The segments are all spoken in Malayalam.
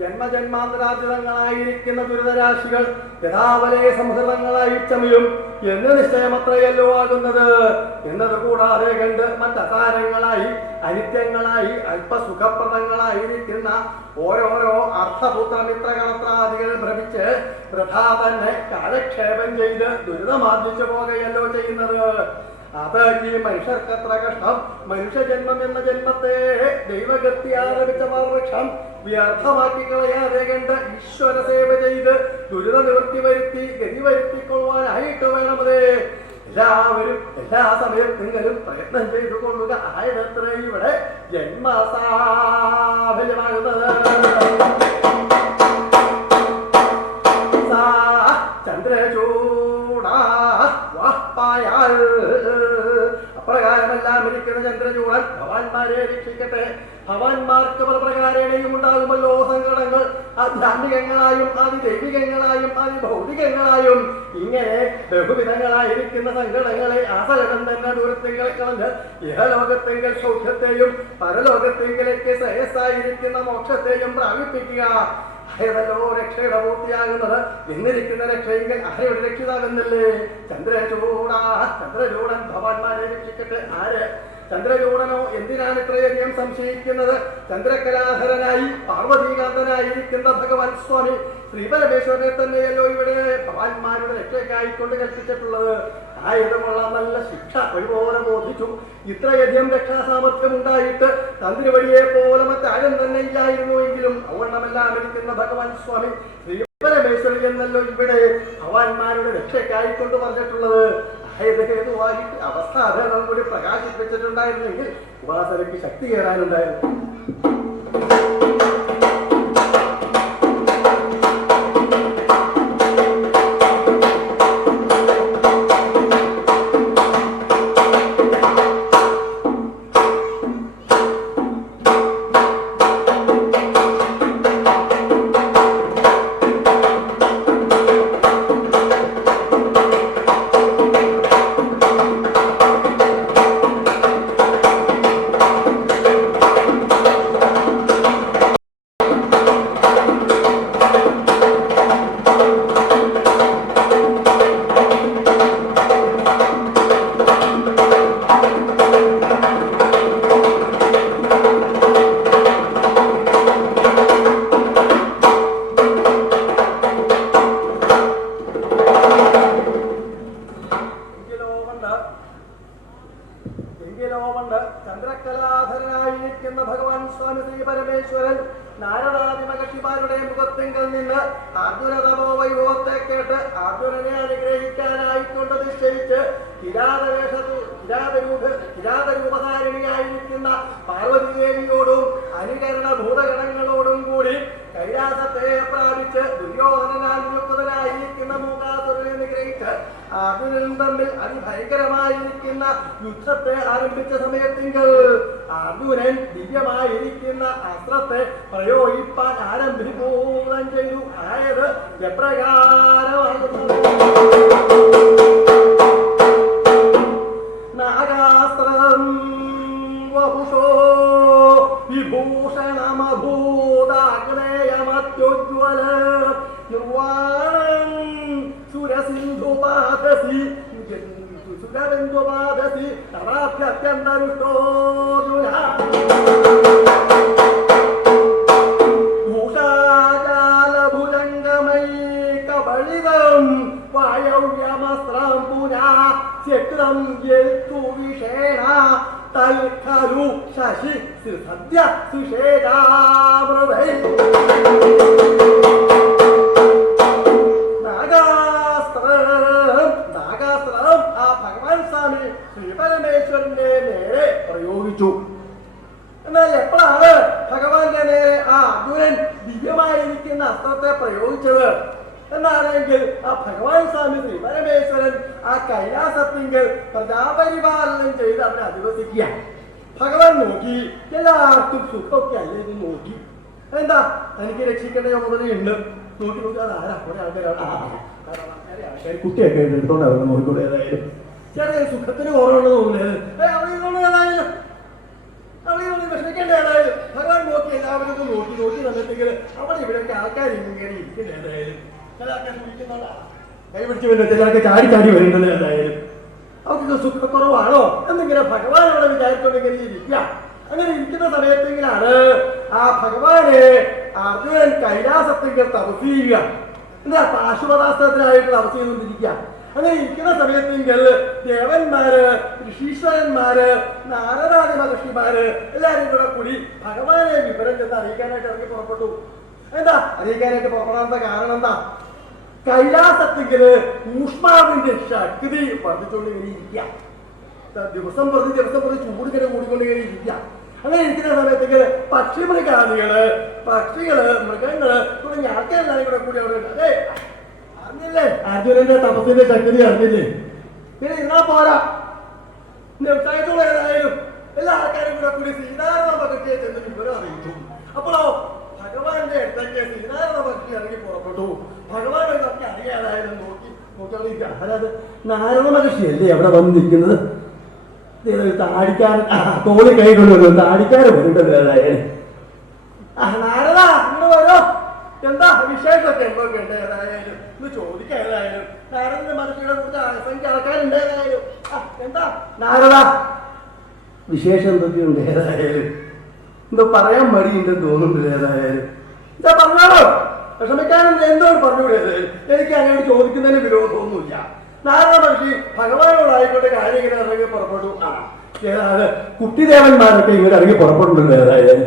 ജന്മജന്മാന്തരാർജിതങ്ങളായിരിക്കുന്ന ദുരിതരാശികൾ യഥാവലേ സംഹൃതങ്ങളായി ചമയും എന്ന് നിശ്ചയമത്രയല്ലോ ആകുന്നത് എന്നത് കൂടാതെ കണ്ട് മറ്റസാരങ്ങളായി അനിത്യങ്ങളായി അല്പസുഖപ്രദങ്ങളായിരിക്കുന്ന ഓരോരോ അർത്ഥപുത്രമിത്രകളത്രാദികൾ ഭ്രമിച്ച് വൃഥാ തന്നെ കാലക്ഷേപം ചെയ്ത് ദുരിതമാർജിച്ചു പോകുകയല്ലോ ചെയ്യുന്നത്. അത് ഈ മനുഷ്യർക്കത്ര കഷ്ടം. മനുഷ്യജന്മം എന്ന ജന്മത്തെ ദൈവഗത്തി ആരംഭിച്ച വൃക്ഷം വ്യർത്ഥമാക്കി കളയാതെ കണ്ട് ഈശ്വര സേവ ചെയ്ത് ദുരിത നിവൃത്തി വരുത്തി ഗതി വരുത്തിക്കൊള്ളുവാനായിട്ട് വേണമതേ എല്ലാവരും എല്ലാ സമയത്തെങ്കിലും പ്രയത്നം ചെയ്തു കൊള്ളുക. ആയതത്ര ഇവിടെ ജന്മസാഫല്യമാകുന്നത്. ചന്ദ്രചൂടാ വാപ്പായാൽ അപ്രകാരമെല്ലാം ഇരിക്കുന്ന ചന്ദ്രചൂടൻ ഭവാന്മാരെ രക്ഷിക്കട്ടെ. ഭവാന്മാർക്ക് പല പ്രകാരേണയും ഉണ്ടാകുമല്ലോ സങ്കടങ്ങൾ, ആധ്യാത്മികങ്ങളായും അതിദൈവികങ്ങളായും അതിഭൗതികങ്ങളായും. ഇങ്ങനെ ബഹുവിധങ്ങളായിരിക്കുന്ന സങ്കടങ്ങളെ ആസകടം തന്നെ ദൂരത്തെങ്കിൽ കളഞ്ഞ് ഇഹലോകത്തെങ്കിൽ സൗഖ്യത്തെയും പരലോകത്തെങ്കിലേക്ക് ശ്രേയസ്സായിരിക്കുന്ന മോക്ഷത്തെയും പ്രാപിപ്പിക്കുക. ആയതല്ലോ രക്ഷയുടെ പൂർത്തിയാകുന്നത്. എന്നിരിക്കുന്ന രക്ഷയെങ്കിൽ ആരുടെ രക്ഷിതാകുന്നില്ലേ? ചന്ദ്രചൂടൻ ഭവാന്മാരെ രക്ഷിക്കട്ടെ. ആര്? ചന്ദ്രചൂടനോ? എന്തിനാണ് ഇത്രയധികം സംശയിക്കുന്നത്? ചന്ദ്രകലാധരനായി പാർവതീകാന്തനായിരിക്കുന്ന ഭഗവാൻ സ്വാമി ശ്രീപരമേശ്വരനെ തന്നെയല്ലോ ഇവിടെ ഭഗവാന്മാരുടെ രക്ഷയ്ക്കായിക്കൊണ്ട് കൽപ്പിച്ചിട്ടുള്ളത്. ആയുധമുള്ള നല്ല ശിക്ഷ ഒരുപോലെ ബോധിച്ചു. ഇത്രയധികം രക്ഷാസാമർഥ്യം ഉണ്ടായിട്ട് തന്ത്രിവടിയെ പോലെ മറ്റാരും തന്നെ ഇല്ലായിരുന്നു എങ്കിലും ഔവണ്ണമെല്ലാം ഇരിക്കുന്ന ഭഗവാൻ സ്വാമി ശ്രീപരമേശ്വരൻ എന്നല്ലോ ഇവിടെ ഭഗവാന്മാരുടെ രക്ഷയ്ക്കായിക്കൊണ്ട് പറഞ്ഞിട്ടുള്ളത്. ഹേതുവായിട്ട് അവസ്ഥാഭേദം കൂടി പ്രകാശിപ്പിച്ചിട്ടുണ്ടായിരുന്നെങ്കിൽ ഉപാസനയ്ക്ക് ശക്തി കയറാനുണ്ടായിരുന്നു. ചന്ദ്രകലാധരനായിരിക്കുന്ന ഭഗവാൻ സ്വാമി ശ്രീ പരമേശ്വരൻ നാരദാദിമകഷിമാരുടെ മുഖത്തെങ്കിൽ നിന്ന് അർജുന തപോവൈഭവത്തെ കേട്ട് അർജുനനെ അനുഗ്രഹിക്കാനായിക്കൊണ്ട് നിശ്ചയിച്ച് കിരാതരൂപധാരിണിയായിരിക്കുന്ന പാർവതീദേവിയോടും അനുകരണ ഭൂതഗണങ്ങളോടും കൂടി കൈലാസത്തെ പ്രാപിച്ച് ദുര്യോധനാൽ നിയുക്തനായിരിക്കുന്ന മൂകാസുരനെ നിഗ്രഹിച്ച് അർജുനനും തമ്മിൽ അതിഭയങ്കരമായിരിക്കുന്ന യുദ്ധത്തെ ആരംഭിച്ച സമയത്തെങ്കിൽ അർജുനൻ ദിവ്യമായിരിക്കുന്ന അസ്ത്രത്തെ പ്രയോഗിപ്പാൻ ആരംഭിക്കുകയും ചെയ്തു. ആയത് എപ്രകാരമാകുന്നത്? നാഗാസ്ത്രം വപുഷോ വിഭൂഷണമഭൂതാഗ്നേയമത്യുജ്വല നിർവാണം സുരസിന്ധുപാദസി സുരബിന്ദുപാദസി തഥാഭ്യത്യന്തരുഷ്ടോ ഭൂഷാജാലഭുജംഗമൈകബളിതം വായവ്യമസ്ത്രം പുനാ ശക്രം യേതു വിഷേണ തൽഖലു ശശി സദ്യ സുഷേദാമൃതൈ. നാഗാസ്ത്രം ആ ഭഗവാൻ സ്വാമി ശ്രീപരമേശ്വരന്റെ നേരെ പ്രയോഗിച്ചു. എന്നാൽ എപ്പോഴാണ് ഭഗവാന്റെ നേരെ ആ അർജുനൻ ദിവ്യമായിരിക്കുന്ന അസ്ത്രത്തെ പ്രയോഗിച്ചത് എന്നാണെങ്കിൽ ആ ഭഗവാൻ സ്വാമി ശ്രീ പരമേശ്വരൻ ആ കൈലാസത്തിങ്കിൽ പ്രജാപരിപാലനം ചെയ്ത് അവനെ അധിവസിക്കുക. ഭഗവാൻ നോക്കി, എല്ലാവർക്കും സുഖമൊക്കെ അല്ലെങ്കിൽ നോക്കി. എന്താ തനിക്ക് രക്ഷിക്കേണ്ട ചുമതലയുണ്ട്. നോക്കി നോക്കി അത് ആരാ കുറെ ആൾക്കാരാണ് കുട്ടിയൊക്കെ എടുത്തോണ്ട് അവരെ നോക്കിക്കൂടെ. ഏതായാലും ചെറിയ സുഖത്തിന് കുറവുള്ളത് തോന്നുന്നത് ഏതായാലും അവിടെ വിഷമിക്കേണ്ട ഏതായാലും ഭഗവാൻ നോക്കി എല്ലാവരും നോക്കി നോക്കി സമയത്തെങ്കിൽ അവിടെ ഇവിടെയൊക്കെ ആൾക്കാർ ഇങ്ങനെ ഇരിക്കുന്ന ഏതായാലും കൈ പിടിച്ച് പിന്നെ ചിലർക്ക് ചാടി ചാടി വരുന്നത് ഏതായാലും അവർക്ക് സുഖക്കുറവാണോ എന്നിങ്ങനെ ഭഗവാൻ അവിടെ വിചാരിച്ചുകൊണ്ട് ഇങ്ങനെ ഇരിക്കുക. അങ്ങനെ ഇരിക്കുന്ന സമയത്തെങ്കിലാണ് ആ ഭഗവാനെ അർജുനൻ കൈലാസത്തിൽ തപസ് ചെയ്യുക. എന്താ പാശുപതാസ്ത്രത്തിനായിട്ട് തപസ് ചെയ്തുകൊണ്ടിരിക്കുക. അങ്ങനെ ഇരിക്കുന്ന സമയത്തെങ്കിൽ ദേവന്മാര്, ഋഷീശ്വരന്മാര്, നാരദാദി മഹർഷിമാര് എല്ലാവരും കൂടെ കൂടി ഭഗവാനെ വിവരം ചെന്ന് അറിയിക്കാനായിട്ട് ഇറങ്ങി പുറപ്പെട്ടു. എന്താ അറിയിക്കാനായിട്ട് പുറപ്പെടാത്ത കാരണം എന്താ? കൈലാസത്തില് ഊഷ്മാവിന്റെ ശക്തി വർദ്ധിച്ചുകൊണ്ട് ഇങ്ങനെ ഇരിക്കുക. ദിവസം പ്രതി ചൂട് ഇങ്ങനെ കൂടിക്കൊണ്ട് ഇരിക്കുക. അങ്ങനെ ഇരിക്കുന്ന സമയത്തേക്ക് പക്ഷിമൃഗാദികള്, പക്ഷികള്, മൃഗങ്ങള് തുടങ്ങിയ ആൾക്കാരെല്ലാരും കൂടെ കൂടി അവിടെ അതെ അറിഞ്ഞില്ലേ അർജുനന്റെ തപസ്സിന്റെ ശക്തി അറിഞ്ഞില്ലേ? പിന്നെ ഇരുന്നാ പോരാ, വ്യവസായത്തോടെ ഏതായാലും എല്ലാ ആൾക്കാരും കൂടെ കൂടി ശ്രീനാരായണ ഭഗവതിയെ ചെന്ന് വിവരം അറിയിച്ചു. അപ്പോഴോ ഭഗവാന്റെ അടുത്തേക്ക് ശ്രീനാരായണ ഭഗവതി ഇറങ്ങി പുറപ്പെട്ടു. ഭഗവാൻ ഇതൊക്കെ അറിയാതായാലും നോക്കി നോക്കി അതായത് നാരായണ മഹർഷിയല്ലേ അവിടെ വന്നിരിക്കുന്നത്. താടിക്കാരൻ തോളി കൈ കൊണ്ടുവരുന്നു, താടിക്കാരൻ വരുന്നത് ഏതായാലും നാരദ ഇങ്ങനെ വരോ, എന്താ വിശേഷമൊക്കെ എന്തൊക്കെ ഉണ്ട് ഏതായാലും ഇന്ന് ചോദിക്കാം. ഏതായാലും നാരദന്റെ മഹർഷിയുടെ കുറിച്ച് അസംഖ്യ ആൾക്കാരുണ്ട്. ഏതായാലും എന്താ നാരദ വിശേഷം എന്തൊക്കെയുണ്ട്? ഏതായാലും എന്തോ പറയാൻ മടിയുണ്ടെന്ന് തോന്നുന്നുണ്ട്. ഏതായാലും എന്താ പറഞ്ഞാലോ, വിഷമിക്കാനും എന്തോട് പറഞ്ഞുകൂടെ? ഏതായാലും എനിക്ക് അങ്ങനെ ചോദിക്കുന്നതിന് വിരോധമൊന്നുമില്ല. നാരദ മഹർഷി ഭഗവാനോടായിക്കോട്ടെ കാര്യം ഇങ്ങനെ ഇറങ്ങി പുറപ്പെട്ടു. ഏതായത് കുട്ടിദേവന്മാരൊക്കെ ഇങ്ങനെ ഇറങ്ങി പുറപ്പെട്ടിട്ടുണ്ട്. ഏതായാലും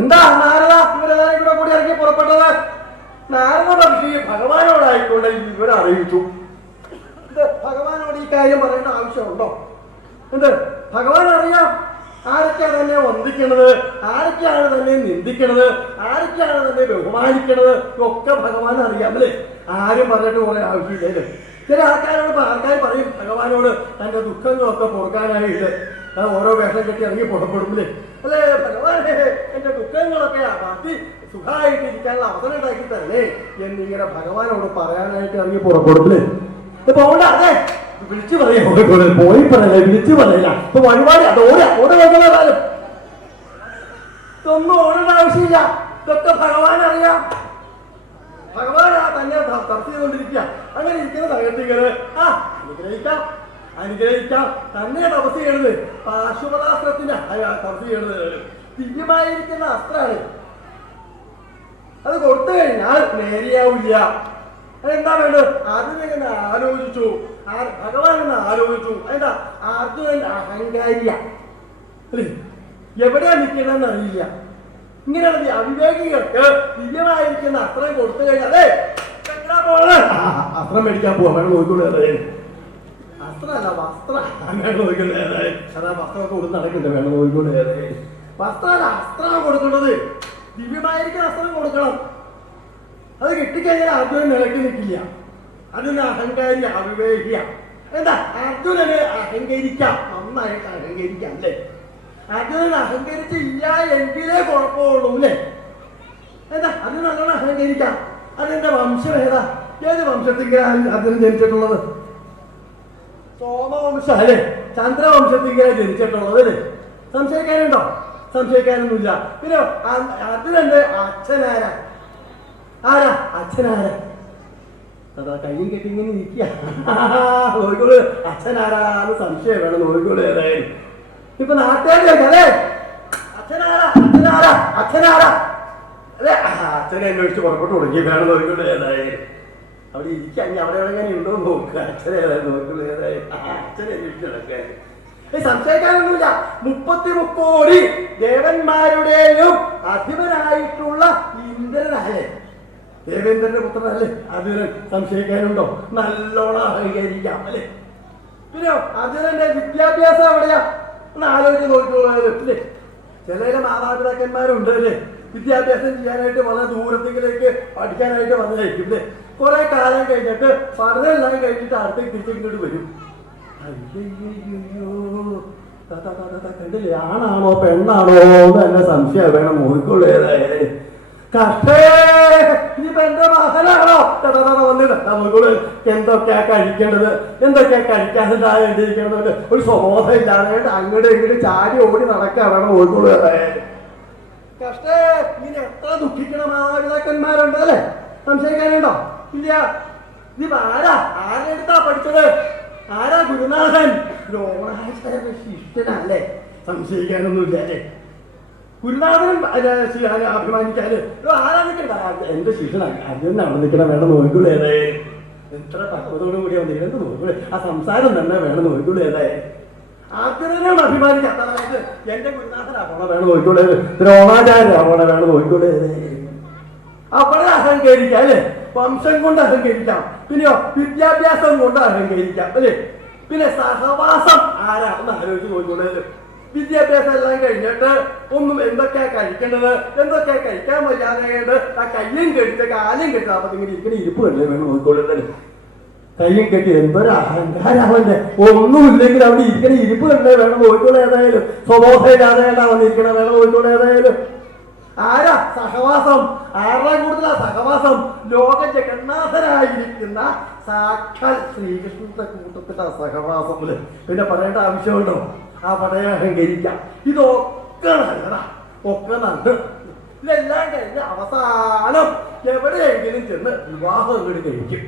എന്താ നാരദ ഇവരെല്ലാവരും കൂടെ കൂടി ഇറങ്ങി പുറപ്പെട്ടത്? നാരദ മഹർഷി ഭഗവാനോടായിക്കൊണ്ട് ഈ വിവരം അറിയിച്ചു. ഭഗവാനോട് ഈ കാര്യം പറയേണ്ട ആവശ്യമുണ്ടോ? എന്ത് ഭഗവാൻ അറിയാം ആരൊക്കെയാണ് തന്നെ വന്ദിക്കണത്, ആരൊക്കെയാണ് തന്നെ നിന്ദിക്കണത്, ആരൊക്കെയാണ് തന്നെ ബഹുമാനിക്കണത് ഒക്കെ ഭഗവാൻ അറിയാം അല്ലേ? ആരും പറഞ്ഞിട്ട് പോലെ ആവശ്യമില്ലേ? ചില ആൾക്കാർ പറയും ഭഗവാനോട് തന്റെ ദുഃഖങ്ങളൊക്കെ പൊറുക്കാനായിട്ട് ഓരോ വേഷം കെട്ടി ഇറങ്ങി പുറപ്പെടുമ്പില്ലേ? അല്ലേ ഭഗവാനെ എന്റെ ദുഃഖങ്ങളൊക്കെ മാറ്റി സുഖമായിട്ട് ഇരിക്കാനുള്ള അവസരം ഉണ്ടാക്കി തരണേ എന്നിങ്ങനെ ഭഗവാനോട് പറയാനായിട്ട് ഇറങ്ങി പുറപ്പെടുമ്പില്ലേ? പോകണ്ട, അതെ വിളിച്ചു പറയാ, പോയി പറയല്ലേ, വിളിച്ചു പറയില്ല. ഇപ്പൊ വഴിപാട് അത് ഓരോ കാലം ഇതൊന്നും ഓടേണ്ട ആവശ്യമില്ല. ഇതൊക്കെ ഭഗവാൻ അറിയാം. ഭഗവാൻ തന്നെ തപസ് ചെയ്തുകൊണ്ടിരിക്കുക. അങ്ങനെ ഇരിക്കുന്ന സമയത്തേക്ക് അനുഗ്രഹിക്കാം തന്നെ തപസ് ചെയ്യണത് പാശുപതാസ്ത്രത്തിന് തപസ് ചെയ്യണത് ദിവ്യമായിരിക്കുന്ന അസ്ത്രമാണ്. അത് കൊടുത്തു കഴിഞ്ഞാൽ നേരെയാവില്ല. അതെന്താ വേണ്ടത്? അർജുനൻ ആലോചിച്ചു, ഭഗവാൻ എന്ന് ആലോചിച്ചു. എന്താ അർജുനൻ അഹങ്കാരിയ അല്ലേ? എവിടെയാ നിൽക്കണമെന്ന് അറിയില്ല. ഇങ്ങനെയുള്ള അവിവേകികൾക്ക് ദിവ്യമായിരിക്കുന്ന അസ്ത്രം കൊടുത്തു കഴിഞ്ഞാൽ അതെ അസ്ത്രം മേടിക്കാൻ പോവാ വേണം നോക്കിക്കൊണ്ടേ. അസ്ത്രമല്ല വസ്ത്രം വേണം നോക്കിക്കൊണ്ടേ. അതാ വസ്ത്രമൊക്കെ കൊടുത്ത് നടക്കണ്ടേ വേണം നോക്കിക്കൊണ്ടേ. വസ്ത്രമല്ല അസ്ത്രം കൊടുക്കേണ്ടത്. ദിവ്യമായിരിക്കുന്ന അസ്ത്രം കൊടുക്കണം. അത് കിട്ടിക്കഴിഞ്ഞാൽ അർജുനൻ നിലയ്ക്ക് നിൽക്കില്ല. അതിന് അഹങ്കാരി അവിവേകിയ. എന്താ അർജുനന് അഹങ്കരിക്കാം, നന്നായിട്ട് അഹങ്കരിക്കാം അല്ലേ? അർജുനൻ അഹങ്കരിച്ചില്ല എങ്കിലേ കുഴപ്പമുള്ളൂ അല്ലേ? എന്താ അതിന് നല്ലോണം അഹങ്കരിക്കാം. അതിന്റെ വംശം ഏതാ? ഏത് വംശത്തിലാണ് അർജുനൻ ജനിച്ചിട്ടുള്ളത്? സോമവംശം അല്ലേ? ചന്ദ്രവംശത്തിലാണ് ജനിച്ചിട്ടുള്ളത് അല്ലേ? സംശയിക്കാനുണ്ടോ? സംശയിക്കാനൊന്നുമില്ല. പിന്നെ അർജുനന്റെ അച്ഛനാരാ? ആരാ അച്ഛനാരാ? അതാ കയ്യും കെട്ടി ഇങ്ങനെ നിൽക്കുക. നോക്കിക്കോളൂ അച്ഛനാരാന്ന് സംശയം വേണം. നോക്കിക്കോളൂ ഏതായാലും ഇപ്പൊ നാട്ടുകാരുടെ അല്ലേ അച്ഛനാരാ അല്ലെ? അച്ഛനെ അന്വേഷിച്ച് പുറപ്പെട്ടു തുടങ്ങി വേണം. നോക്കിക്കോളൂ ഏതായാലും അവിടെ ഇരിക്കുക. അവിടെ എവിടെ ഉണ്ടോ നോക്കുക. അച്ഛനേതായാലും നോക്കിക്കോളൂ ഏതായാലും അച്ഛനെ അന്വേഷിച്ച് നടക്കാൻ സംശയിക്കാനൊന്നുമില്ല. 33 കോടി ദേവന്മാരുടെയും അധിപനായിട്ടുള്ള ഇന്ദ്രനല്ലേ? ദേവേന്ദ്രന്റെ പുത്രനല്ലേ അതിന് സംശയിക്കാനുണ്ടോ? നല്ലോണം അഹങ്കരിക്കാം അല്ലേ? പിന്നെ അർജുനന്റെ വിദ്യാഭ്യാസം എവിടെയാ ഒന്ന് ആലോചിച്ച് നോക്കിക്കോളൂ. ചില മാതാപിതാക്കന്മാരുണ്ട് അല്ലേ വിദ്യാഭ്യാസം ചെയ്യാനായിട്ട് വളരെ ദൂരത്തേക്കിലേക്ക് പഠിക്കാനായിട്ട് വന്നതായിരിക്കും അല്ലേ? കുറെ കാലം കഴിഞ്ഞിട്ട് പഠനമെല്ലാം കഴിഞ്ഞിട്ട് അടുത്തേക്ക് തിരിച്ചിങ്ങോട്ട് വരും. അയ്യോ കണ്ടില്ലേ ആണാണോ പെണ്ണാണോ എന്ന് തന്നെ സംശയം വേണം. നോക്കിക്കോളൂ ഏതായാലും കഷ്ടേ ഇനിയിപ്പോ എന്റെ മകനാണോ വന്നിട്ട് നമുക്കൂടെ എന്തൊക്കെയാ കഴിക്കേണ്ടത്, എന്തൊക്കെയാ കഴിക്കാനുണ്ടായിരിക്കേണ്ടത് ഒരു സ്വബോധം ഇല്ലാതെ അങ്ങോട്ട് ഇങ്ങോട്ട് ചാടി ഓടി നടക്കാണ് ഓടിക്കൂടെ. കഷ്ടേ, ഇനി എത്ര ദുഃഖിക്കണ മാതാപിതാക്കന്മാരുണ്ട് അല്ലേ? സംശയിക്കാനുണ്ടോ? ഇല്ല. ഇത് ആരാ അടുത്താ പഠിച്ചത്? ആരാ ഗുരുനാഥൻ? ദ്രോണാചാര്യ ശിഷ്യനല്ലേ? സംശയിക്കാനൊന്നുമില്ല അല്ലേ? ഗുരുനാഥനും അഭിമാനിക്കാന് ആരാ നിൽക്കണ്ട? എന്റെ ശിഷ്യനാണ് അർജുനൻ അവിടെ നിൽക്കണം, വേണം നോക്കൂലേതേ. എത്ര പക്വതോടു കൂടി വന്നിരിക്കണം, എന്ത് നോക്കൂലേ? ആ സംസാരം തന്നെ വേണം നോക്കൂലേതേ. അർജുനനും അഭിമാനിക്കാത്ത എന്റെ ഗുരുനാഥനാവണ വേണം നോക്കൂലേത്, ദ്രോണാചാര്യാവണ വേണം നോക്കൂലേതേ. അവിടെ അഹങ്കരിക്കാം അല്ലേ? വംശം കൊണ്ട് അഹങ്കരിക്കാം, പിന്നെയോ വിദ്യാഭ്യാസം കൊണ്ട് അഹങ്കരിക്കാം അല്ലേ? പിന്നെ സഹവാസം ആരാണെന്ന് ആലോചിച്ച് നോക്കൂടേത്. വിദ്യാഭ്യാസം എല്ലാം കഴിഞ്ഞിട്ട് ഒന്നും എന്തൊക്കെയാ കഴിക്കേണ്ടത്, എന്തൊക്കെയാ കഴിക്കാൻ വയ്യാതെ ആ കയ്യും കെട്ടിട്ട് കാലും കെട്ടി അപ്പൊ ഇങ്ങനെ ഇരിക്കുന്ന ഇരിപ്പ് കണ്ടില്ലേ വേണം നോക്കിക്കൊള്ളുന്നത്. കയ്യും കെട്ടി എന്തൊരു അഹങ്കാരാവന്റെ, ഒന്നുമില്ലെങ്കിൽ അവിടെ ഇരിക്കുന്ന ഇരിപ്പ് കണ്ടില്ലേ വേണം നോക്കിക്കോളെ. ഏതായാലും സ്വബോധയില്ലാതെ വന്നിരിക്കണം വേണം നോക്കിക്കോളെ. ഏതായാലും ആരാ സഹവാസം? ആരുടെ കൂടുതലാ സഹവാസം? ലോക ജഗന്നാഥനായിരിക്കുന്ന സാക്ഷാൽ ശ്രീകൃഷ്ണന്റെ കൂട്ടത്തിലെ സഹവാസം. പിന്നെ പറയേണ്ട ആവശ്യമുണ്ടോ? ആ പറയാൻ അഹങ്കരിക്കാം. ഇതൊക്കെ നല്ലതാ, ഒക്കെ നന്ന്. ഇതെല്ലാം കഴിഞ്ഞ് അവസാനം എവിടെയെങ്കിലും ചെന്ന് വിവാഹം കഴിക്കും.